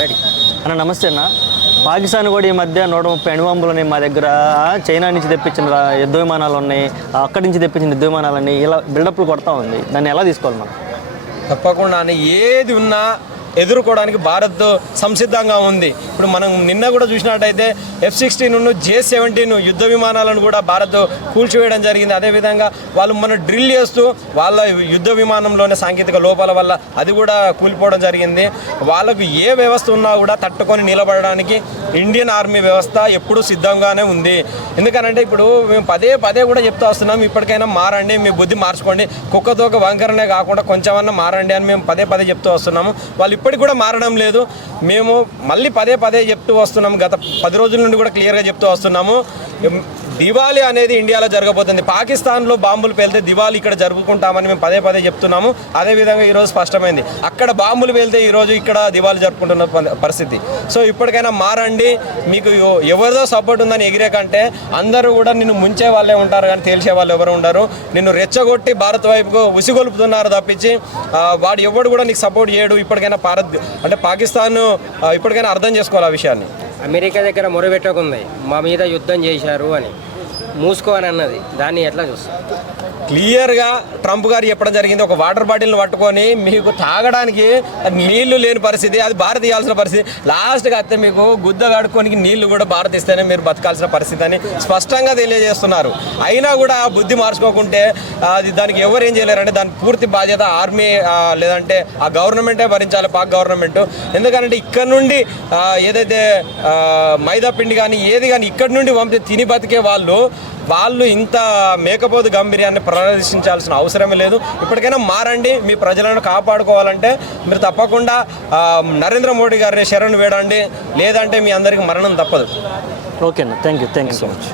Ready అన్న నమస్తే అన్న. పాకిస్తాన్ కూడా ఈ మధ్య 130 అణుబాంబులని మా దగ్గర చైనా నుంచి తెప్పించిన యుద్ధ విమానాలు ఉన్నాయి, అక్కడి నుంచి తెప్పించిన యుద్ధ విమానాలని ఇలా బిల్డప్లు కొడతా ఉంది. దాన్ని ఎలా తీసుకోవాలి మనం? తప్పకుండా ఏది ఉన్నా ఎదుర్కోవడానికి భారత్ సంసిద్ధంగా ఉంది. ఇప్పుడు మనం నిన్న కూడా చూసినట్టయితే F-16 J-17 యుద్ధ విమానాలను కూడా భారత్ కూల్చివేయడం జరిగింది. అదేవిధంగా వాళ్ళు మన డ్రిల్ చేస్తూ వాళ్ళ యుద్ధ విమానంలోనే సాంకేతిక లోపాల వల్ల అది కూడా కూలిపోవడం జరిగింది. వాళ్ళకు ఏ వ్యవస్థ ఉన్నా కూడా తట్టుకొని నిలబడడానికి ఇండియన్ ఆర్మీ వ్యవస్థ ఎప్పుడూ సిద్ధంగానే ఉంది. ఎందుకనంటే ఇప్పుడు మేము పదే పదే కూడా చెప్తూ వస్తున్నాం, ఇప్పటికైనా మారండి, మీ బుద్ధి మార్చుకోండి, కుక్కతోక వంకరనే కాకుండా కొంచెమన్నా మారండి అని మేము పదే పదే చెప్తూ వస్తున్నాము. వాళ్ళు ఇప్పటికి కూడా మారడం లేదు. మేము మళ్ళీ పదే పదే చెప్తూ వస్తున్నాము, గత 10 రోజుల నుండి కూడా క్లియర్గా చెప్తూ వస్తున్నాము. దివాళీ అనేది ఇండియాలో జరగబోతుంది. పాకిస్తాన్లో బాంబులు పేలితే దివాళీ ఇక్కడ జరుపుకుంటామని మేము పదే పదే చెప్తున్నాము. అదేవిధంగా ఈరోజు స్పష్టమైంది, అక్కడ బాంబులు పేలితే ఈరోజు ఇక్కడ దివాళీ జరుపుకుంటున్న పరిస్థితి. సో ఇప్పటికైనా మారండి. మీకు ఎవరిదో సపోర్ట్ ఉందని ఎగిరే కంటే అందరూ కూడా నిన్ను ముంచే వాళ్ళే ఉంటారు కానీ తేల్చే వాళ్ళు ఎవరు ఉండరు. నిన్ను రెచ్చగొట్టి భారత్ వైపుకు ఉసిగొలుపుతున్నారు తప్పించి వాడు ఎవడు కూడా నీకు సపోర్ట్ చేయడు. ఇప్పటికైనా పాకిస్తాన్ ఇప్పటికైనా అర్థం చేసుకోవాలి ఆ విషయాన్ని. అమెరికా దగ్గర మొరబెట్టకుంది, మా మీద యుద్ధం చేశారు అని మూసుకోని అన్నది. దాన్ని ఎట్లా చూస్తాం? క్లియర్గా ట్రంప్ గారు చెప్పడం జరిగింది, ఒక వాటర్ బాటిల్ని పట్టుకొని మీకు తాగడానికి నీళ్లు లేని పరిస్థితి, అది భారత్ ఇవ్వాల్సిన పరిస్థితి. లాస్ట్గా అయితే మీకు గుద్ద కడుక్కోనికి నీళ్లు కూడా భారత్ ఇస్తేనే మీరు బతకాల్సిన పరిస్థితి అని స్పష్టంగా తెలియజేస్తున్నారు. అయినా కూడా ఆ బుద్ధి మార్చుకోకుంటే అది దానికి ఎవరు ఏం చేయలేరంటే దాని పూర్తి బాధ్యత ఆర్మీ లేదంటే ఆ గవర్నమెంటే భరించాలి, పాక్ గవర్నమెంట్. ఎందుకంటే ఇక్కడ నుండి ఏదైతే మైదా పిండి కానీ ఏది కానీ ఇక్కడి నుండి పంపి తిని బతికే వాళ్ళు ఇంత మేకపోతు గంభీర్యాన్ని ప్రదర్శించాల్సిన అవసరమే లేదు. ఇప్పటికైనా మారండి. మీ ప్రజలను కాపాడుకోవాలంటే మీరు తప్పకుండా నరేంద్ర మోడీ గారిని శరణు వేడండి, లేదంటే మీ అందరికీ మరణం తప్పదు. ఓకే అన్న, థ్యాంక్ యూ సో మచ్.